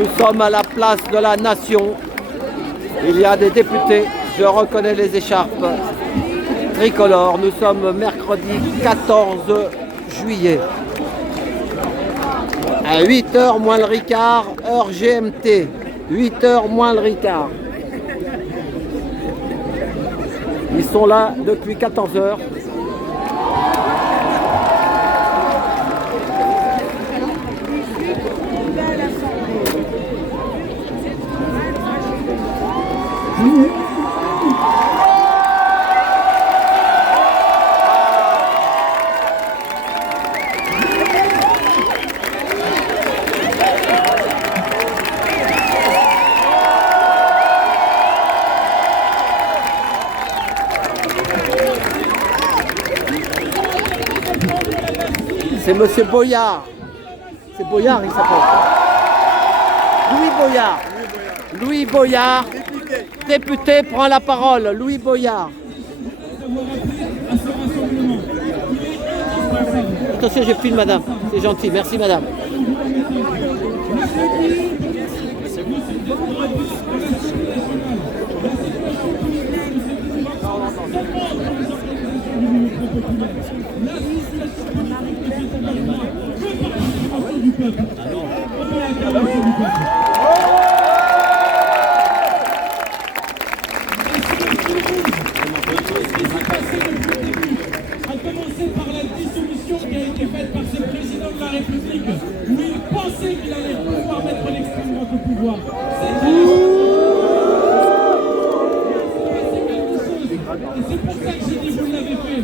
Nous sommes à la place de la Nation. Il y a des députés. Je reconnais les écharpes tricolores. Nous sommes mercredi 14 juillet. À 8h moins le Ricard, heure GMT. 8h moins le Ricard. Ils sont là depuis 14h. C'est monsieur Boyard. C'est Boyard, il s'appelle. Louis Boyard. Louis Boyard, député, prend la parole. Louis Boyard. Attention, je filme, madame. C'est gentil. Merci, madame. A commencer par la dissolution qui a été faite par ce président de la République, où il pensait qu'il allait pouvoir mettre l'extrême droite au pouvoir. Et c'est pour ça que j'ai dit, vous l'avez fait.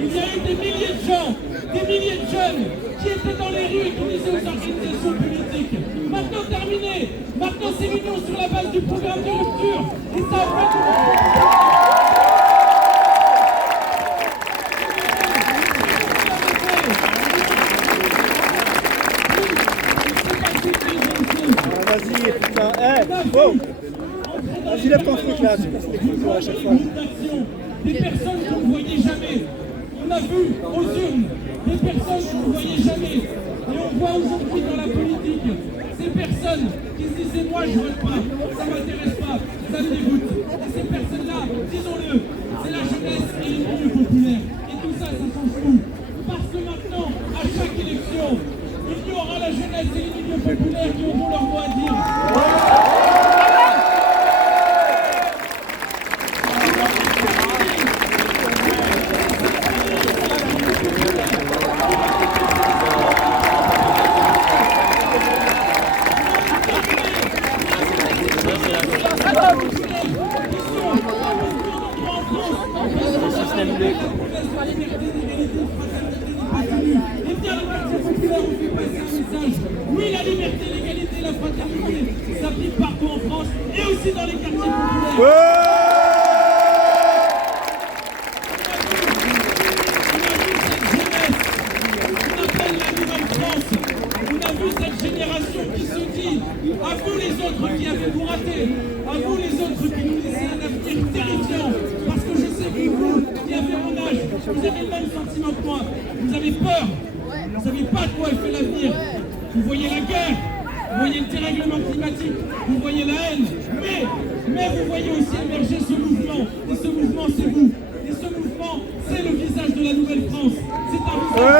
Il y a eu des milliers de gens, des milliers de jeunes qui étaient dans les rues et qui disaient aux organisations politiques: maintenant terminé, maintenant c'est l'union sur la base du programme de rupture. Et ça a fait tout le monde. Vas-y, putain, oh. Vas-y, lève ton truc là, tu passes les coups à chaque fois. Des personnes qu'on ne voyait jamais. On a vu aux urnes des personnes qu'on ne voyait jamais. Et on voit aujourd'hui dans la politique ces personnes qui se disaient: moi je ne vote pas, ça ne m'intéresse pas, ça me dégoûte. Et ces personnes-là, disons-le, c'est la jeunesse et les milieux populaires. Et tout ça, ça s'en fout. Parce que maintenant, à chaque élection, il y aura la jeunesse et les milieux populaires qui auront leur mot à dire. Oui, la liberté, l'égalité, la fraternité s'applique partout en France et aussi dans les quartiers populaires. On appelle la nouvelle France. On a vu cette génération qui se dit: à vous les autres qui avez tout raté, à vous les autres qui nous laissez un avenir terrifiant, parce que je sais que vous, qui avez mon âge, vous avez le même sentiment que moi. Vous avez peur. Vous ne savez pas de quoi est fait l'avenir. Vous voyez la guerre, vous voyez le dérèglement climatique, vous voyez la haine, mais vous voyez aussi émerger ce mouvement. Et ce mouvement, c'est vous. Et ce mouvement, c'est le visage de la nouvelle France. C'est un visage...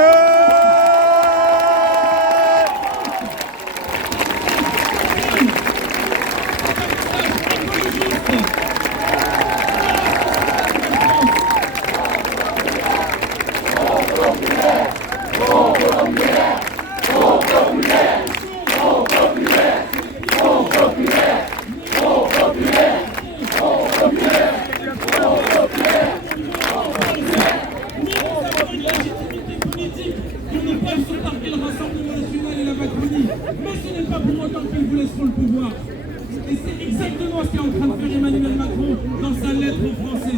Mais ce n'est pas pour autant qu'ils vous laisseront le pouvoir. Et c'est exactement ce qu'est en train de faire Emmanuel Macron dans sa lettre aux Français.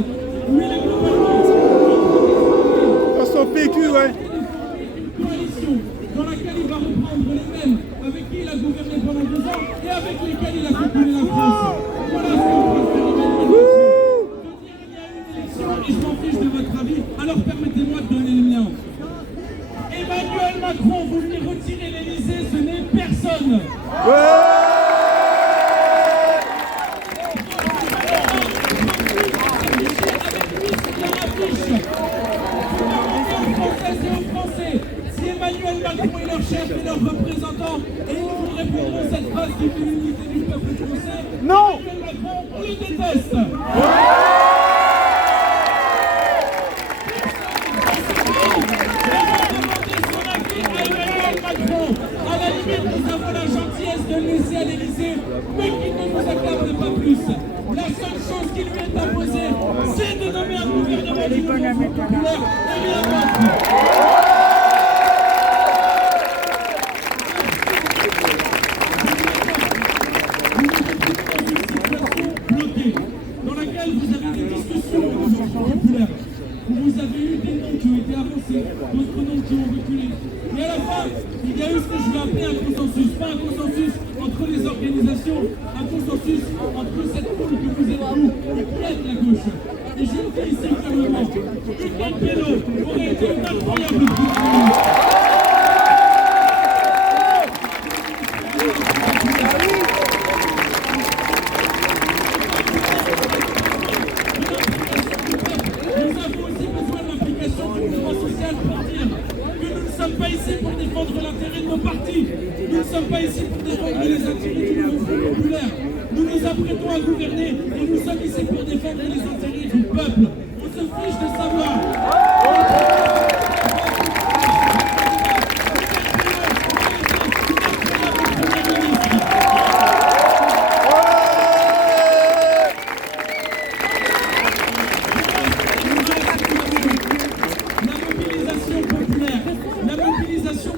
Oui, les gouvernements... Dans son PQ, ouais. Une coalition dans laquelle il va reprendre les mêmes avec qui il a gouverné pendant 2 ans et avec lesquels il a fait couler la France. Voilà ce qu'est en train de faire Emmanuel Macron. De dire il y a une élection et je m'en fiche de votre avis, alors permettez-moi de donner le mien. Emmanuel Macron, vous venez retirer l'Élysée, ce n'est personne. qui fait l'unité du peuple français. Non. Emmanuel Macron, on le déteste. À la limite, nous avons la gentillesse de le laisser à l'Élysée, mais qu'il ne nous accorde pas plus. La seule chose qui lui est imposée, c'est de nommer un gouvernement du Front populaire et rien d'autre. Bloquée, dans laquelle vous avez des discussions au Front populaire, où vous avez eu des noms qui ont été avancés, d'autres noms qui ont reculé. Et à la fin, il y a eu ce que je vais appeler un consensus. Pas un consensus entre les organisations, un consensus entre cette foule que vous êtes vous et qui est la gauche. Et je le dis ici fermement, Hugues Pello aurait été une incroyable figure. Pas ici pour défendre l'intérêt de nos partis. Nous ne sommes pas ici pour défendre les intérêts du mouvement populaire. Nous nous apprêtons à gouverner et nous sommes ici pour défendre les intérêts du peuple. On se fiche de savoir.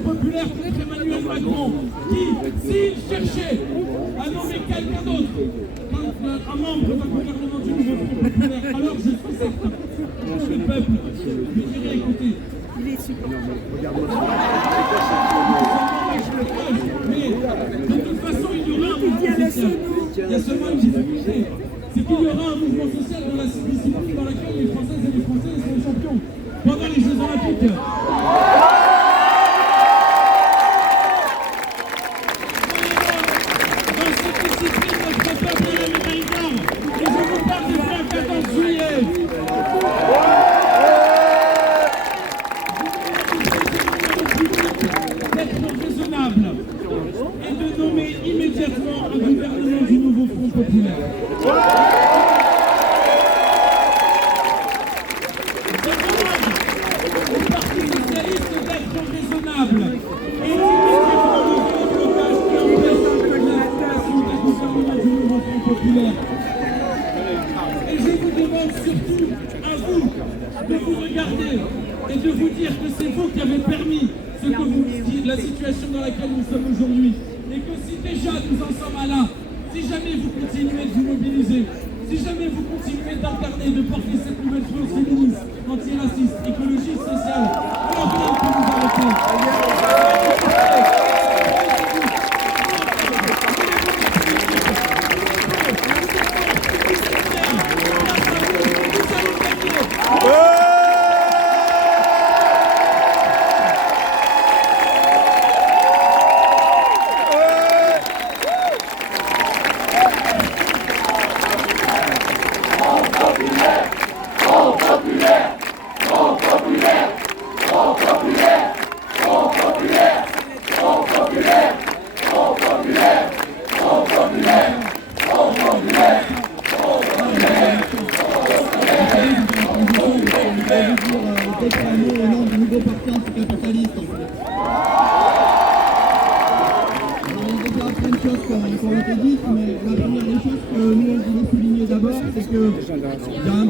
Populaire contre Emmanuel Macron, qui, s'il cherchait à nommer quelqu'un d'autre, un membre d'un gouvernement du nouveau Front populaire, alors je suis certain que le peuple lui dirait écoutez, il est super. Mais de toute façon, il y aura un mouvement social. Il y a seulement une difficulté, c'est qu'il y aura un mouvement social dans la discipline dans laquelle les Françaises et les Français seront champions pendant les Jeux Olympiques. Et de nommer immédiatement un gouvernement du nouveau Front populaire. Je demande au Parti socialiste d'être raisonnable et immédiatement lever le blocage qui empêche la création d'un gouvernement du nouveau Front populaire. Et je vous demande surtout à vous de vous regarder et de vous dire que c'est vous qui avez permis ce que vous dites, la situation dans laquelle nous sommes aujourd'hui. Et que si déjà nous en sommes là, si jamais vous continuez de vous mobiliser, si jamais vous continuez d'incarner, de porter cette nouvelle France féministe, antiraciste, écologiste, sociale, alors rien ne peut vous arrêter.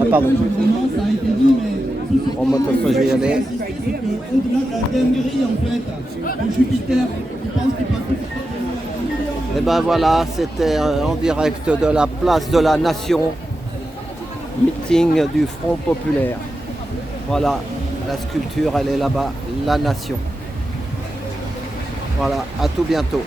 Pardon. En mode je vais y aller. Au-delà de la dinguerie en fait, de Jupiter, qui pense qu'il passe. Et ben voilà, c'était en direct de la place de la Nation, meeting du Front populaire. Voilà, la sculpture elle est là-bas, la Nation. Voilà, à tout bientôt.